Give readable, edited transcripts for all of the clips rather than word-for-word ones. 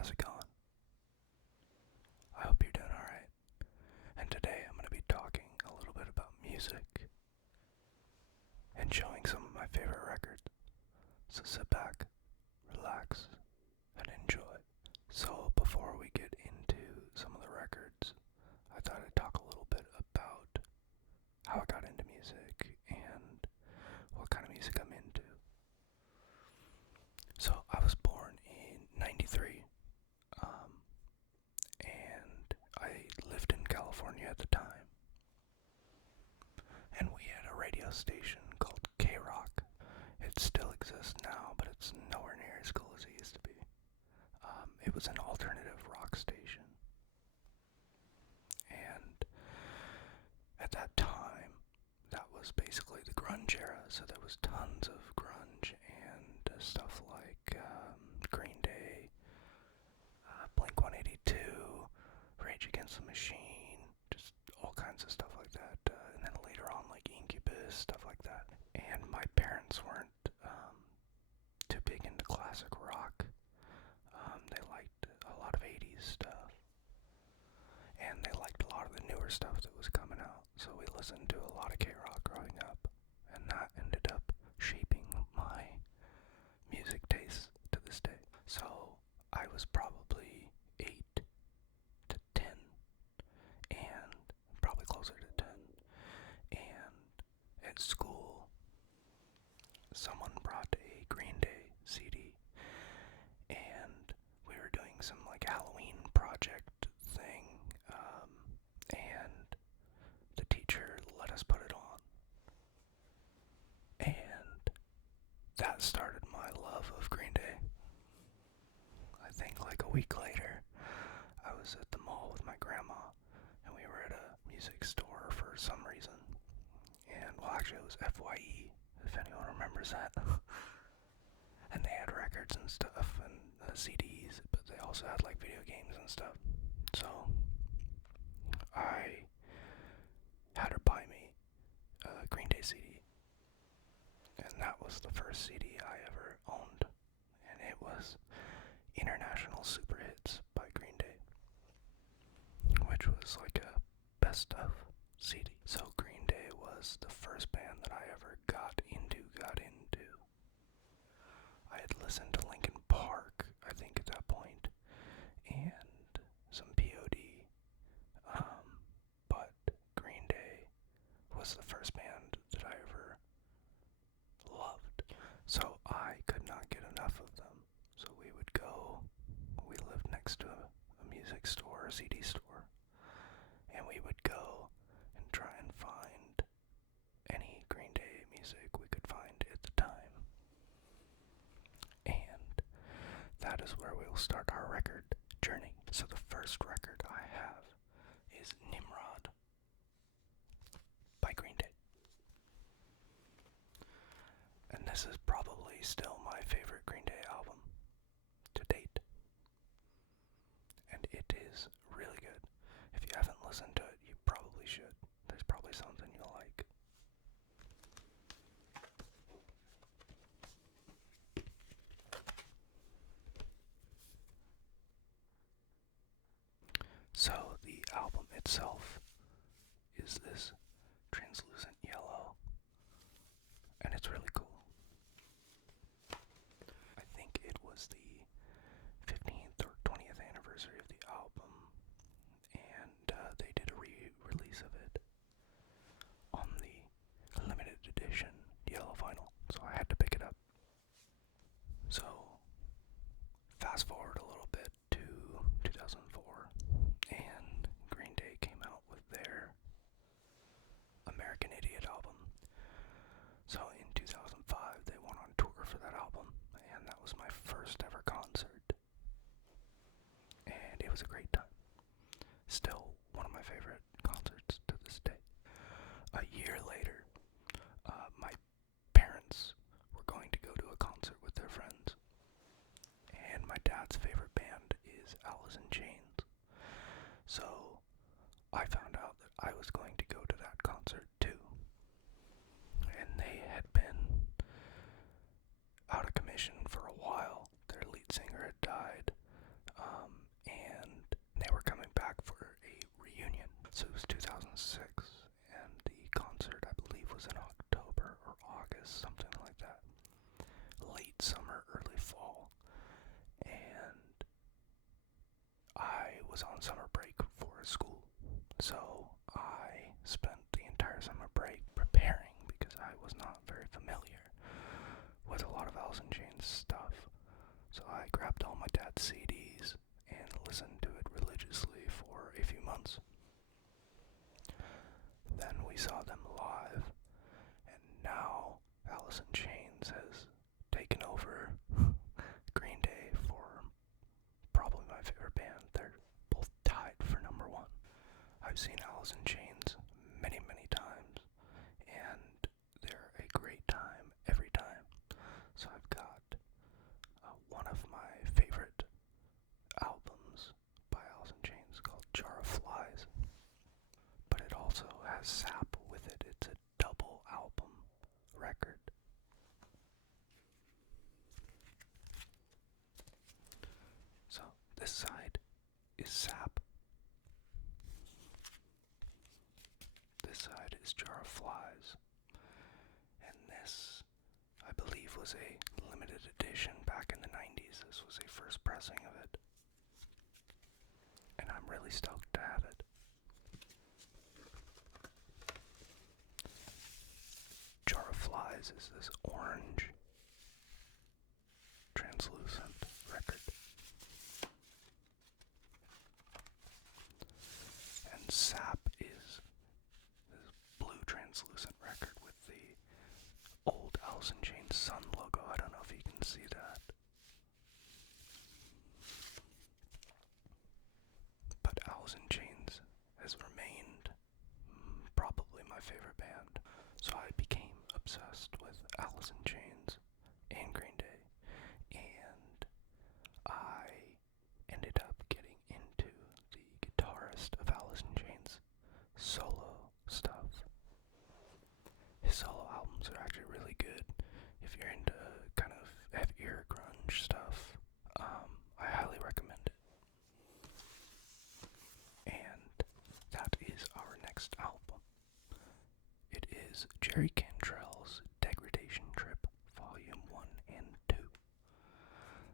how's it going? I hope you're doing alright. And today I'm going to be talking a little bit about music and showing some of my favorite records. So sit back, relax, and enjoy. So before we get into some of the records, I thought I'd talk a little bit about how I got into music and what kind of music I'm into. So I was born in '93. And I lived in California at the time. And we had a radio station called K-Rock. It still exists now, but it's nowhere near as cool as it used to be. It was an alternative rock station. And at that time, that was basically the grunge era, so there was tons of grunge and stuff like Green Day, Blink-182, Rage Against the Machine, just all kinds of stuff like that. And then later on, like Incubus, stuff like that. And my parents weren't too big into classic rock. They liked a lot of 80s stuff. And they liked a lot of the newer stuff that was coming out. So we listened to a lot of K-Rock growing up. And that ended up shaping my music tastes to this day. So I was probably 8 to 10, and probably closer to 10. And at school, someone brought a Green Day CD, and we were doing some like Halloween project thing, and the teacher let us put it on. And that started my love of Green Day. I think like a week later, I was at the mall with my grandma, and we were at a music store for some reason. And, well, actually it was FYE, if anyone remembers that. And they had records and stuff, and CDs, but they also had like video games and stuff. So, I had her buy me a Green Day CD. And that was the first CD I ever owned. And it was International Super Hits by Green Day, which was like a best of CD. So Green Day was the first band that I ever got into. I had listened to Linkin Park, I think, at that point, and some POD, but Green Day was the first band that I ever loved. So I could not get enough of them. So we lived next to a music store, a CD store, and we would go and try and find any Green Day music we could find at the time. And that is where we'll start our record journey. So the first record I have is Nimrod by Green Day. And this is probably still my favorite Green Day album to date. And it is really good. If you haven't listened to it, you probably should. There's probably something you'll like. So the album itself is this translucent yellow, and it's really cool. I think it was the 15th or 20th anniversary of the album, and they did a re-release of it on the limited edition yellow vinyl, so I had to pick it up. So, fast forward a little bit to 2004, and Green Day came out with their American Idiot album. So in 2005, they went on tour for that album, and that was my first ever concert. And it was a great time. Still one of my favorite concerts to this day. A year later, my parents were going to go to a concert with their friends. And my dad's favorite band is Alice in Chains. So I found out that I was going to go to that concert too. And they had been out of commission for a while. Their lead singer had died. was on summer break for school. So I spent the entire summer break preparing because I was not very familiar with a lot of Alice in Chains stuff. So I grabbed all my dad's CDs and listened to it religiously for a few months. Then we saw them live, and now Alice in Chains has taken over Green Day for probably my favorite band. They're both tied for number one. I've seen Alice in Chains many, many times, and they're a great time every time. So I've got one of my favorite albums by Alice in Chains called Jar of Flies, but it also has Sap with it. It's a double album record. So this side is Sap. This side is Jar of Flies. And this, I believe, was a limited edition back in the 90s. This was a first pressing of it. And I'm really stoked to have it. Jar of Flies is this orange, translucent record. And Sap is this blue translucent record with the old Alice in Chains sun logo. I don't know if you can see that. But Alice in Chains has remained probably my favorite band. So I became obsessed with Alice in Chains and Green Day, and I ended up getting into the guitarist of Alice in Chains solo stuff. His solo albums are actually really good. If you're into kind of heavier grunge stuff, I highly recommend it. And that is our next album. It is Jerry Cantrell's Degradation Trip, Volume 1 and 2.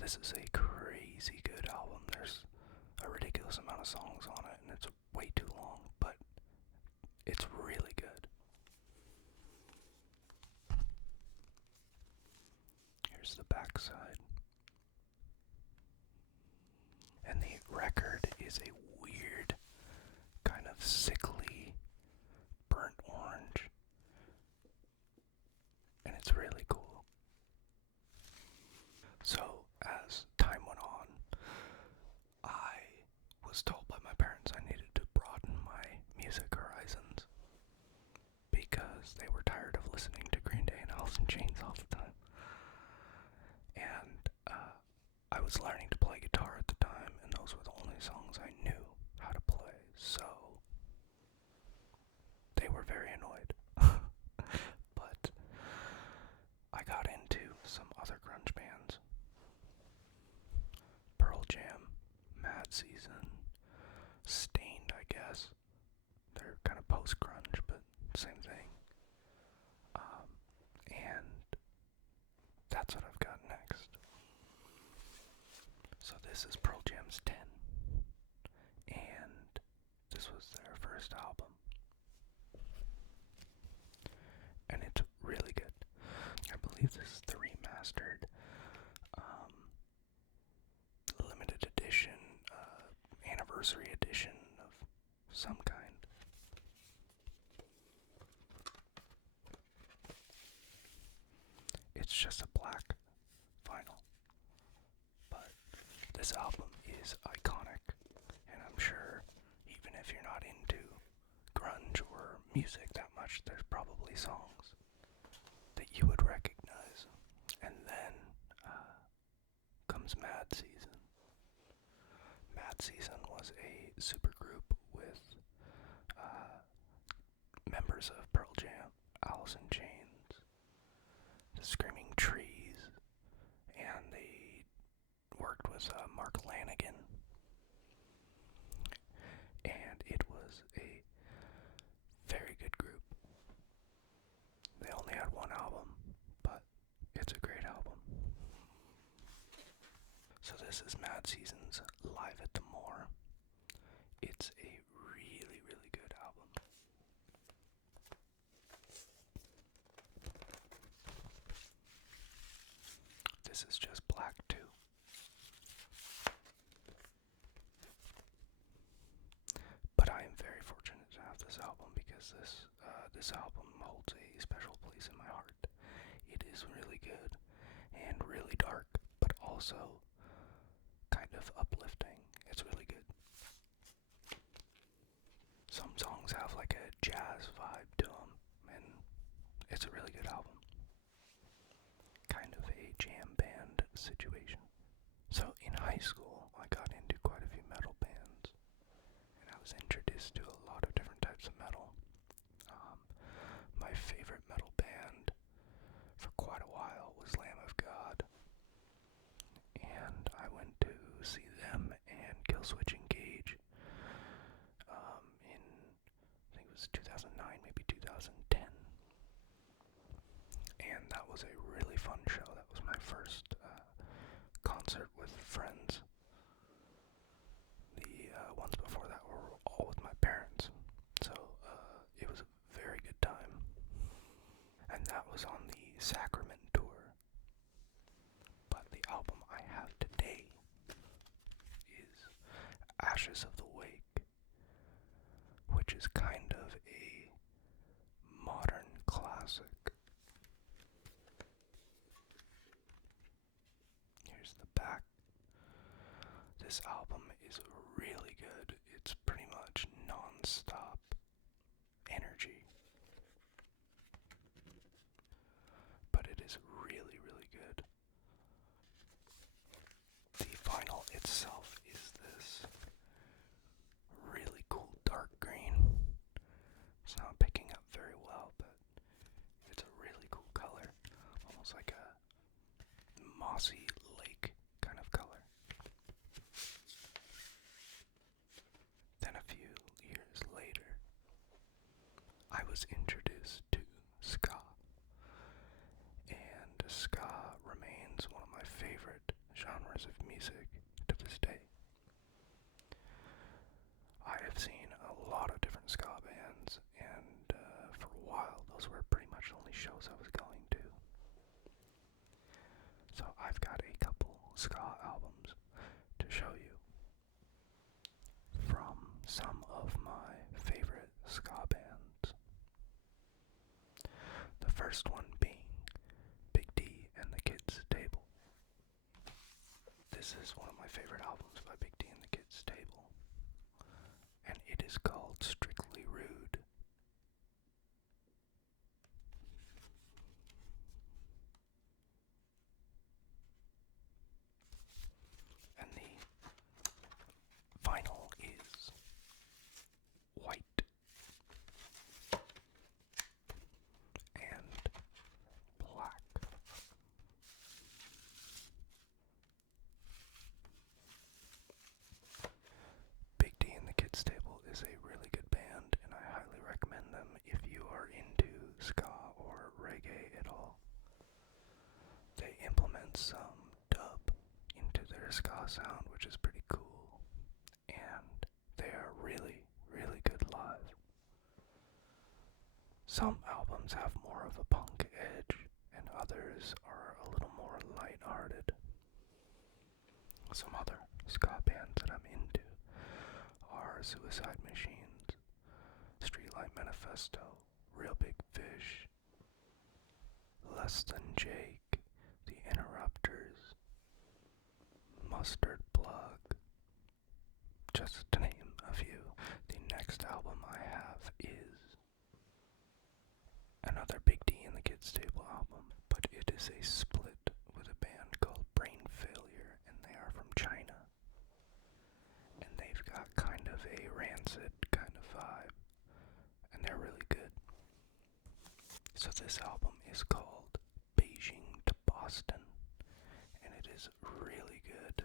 This is a crazy good album. There's a ridiculous amount of songs on it, and it's way too long, but it's really good. Here's the back side. And the record is a weird, kind of sickly, burnt orange. And it's really cool. So, as time went on, I was told by my parents I needed to broaden my music horizons because they were tired of listening to Green Day and Alice in Chains all the time. And I was learning to play guitar at the time, and those were the only songs I knew how to play, so they were very annoyed. But I got into some other grunge bands. Pearl Jam, Mad Season, Stained, I guess. They're kind of post-grunge, but same thing. And that's what I've got next. So this is Pearl Jam's 10. And this was their first album. And it's really good. I believe this is the remastered, limited edition, anniversary edition of some kind. It's just a black vinyl. But this album is iconic, and I'm sure even if you're not into grunge or music that much, there's probably songs that you would recognize. And then comes Mad Season. Mad Season was a supergroup with members of Pearl Jam, Alice in Chains, the Screaming Trees, and they worked with Mark Lanigan. And it was a very good group. They only had one album, but it's a great album. So this is Mad Season's Live at the Moor. high school, I got into quite a few metal bands, and I was introduced to a lot of different types of metal. Um, my favorite metal band for quite a while was Lamb of God, and I went to see them and Killswitch Engage in, I think it was 2009, maybe 2010, and that was a really fun show. That was my first concert with friends. The ones before that were all with my parents, so it was a very good time. And that was on the Sacrament tour. But the album I have today is Ashes of the Wake, which is kind of a modern classic. Here's the back. This album is really good. It's pretty much non-stop energy. But it is really, really good. The vinyl itself is this really cool dark green. It's not picking up very well, but it's a really cool color. Almost like a mossy lake kind of color. Then a few years later, I was introduced to ska. And ska remains one of my favorite genres of music to this day. I have seen a lot of different ska bands, and for a while those were pretty much the only shows I was going to. So I've got a couple ska albums to show you from some of my favorite ska bands. The first one being Big D and the Kids Table. This is one of my favorite albums by Big D and the Kids Table, and it is called Strictly Rude. And the vinyl is white and black. Big D and the Kids Table is a really good band, and I highly recommend them if you are into ska or reggae at all. They implement some dub into their ska sound, which is pretty cool, and they are really, really good live. Some albums have more of a punk edge, and others are a little more lighthearted. Some other ska bands that I'm into are Suicide Machines, Streetlight Manifesto, Real Big Fish, Less Than Jake, The Interrupters, Mustard Plug, just to name a few. The next album I have is another Big D and the Kids Table album, but it is a split with a band called Brain Failure, and they are from China. And they've got kind of a rancid kind of vibe, and they're really good. So this album is called Beijing to Boston, and it is really good.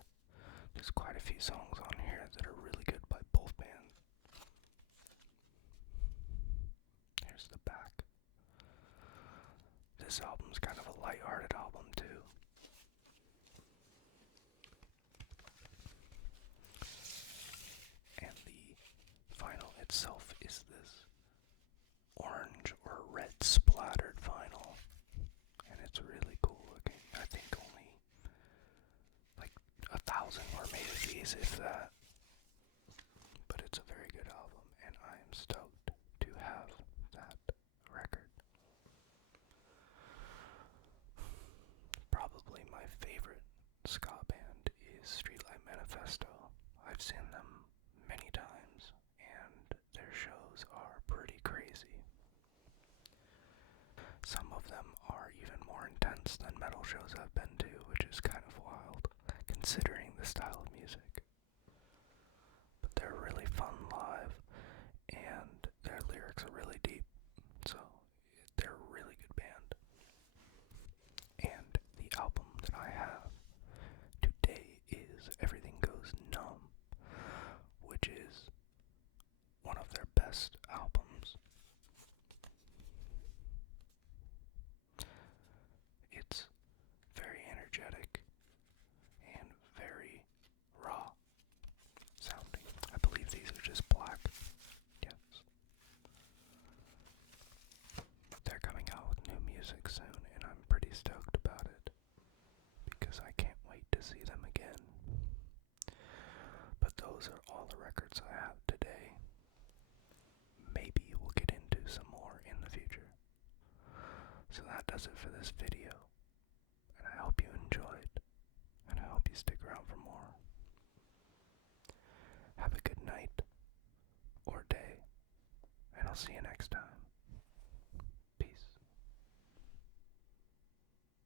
There's quite a few songs on here that are really good by both bands. Here's the back. This album's kind of a lighthearted album too. And the vinyl itself is this orange or red splattered vinyl, and it's really cool looking. I think only like 1,000 were made of these, if that. But it's a very good album, and I am stoked to have that record. Probably my favorite ska band is Streetlight Manifesto. I've seen them many times, and their shows are pretty crazy. Some of them are even more intense than metal shows I've been to, which is kind of wild, considering the style those are all the records I have today. Maybe we'll get into some more in the future. So that does it for this video, and I hope you enjoyed, and I hope you stick around for more. Have a good night, or day, and I'll see you next time.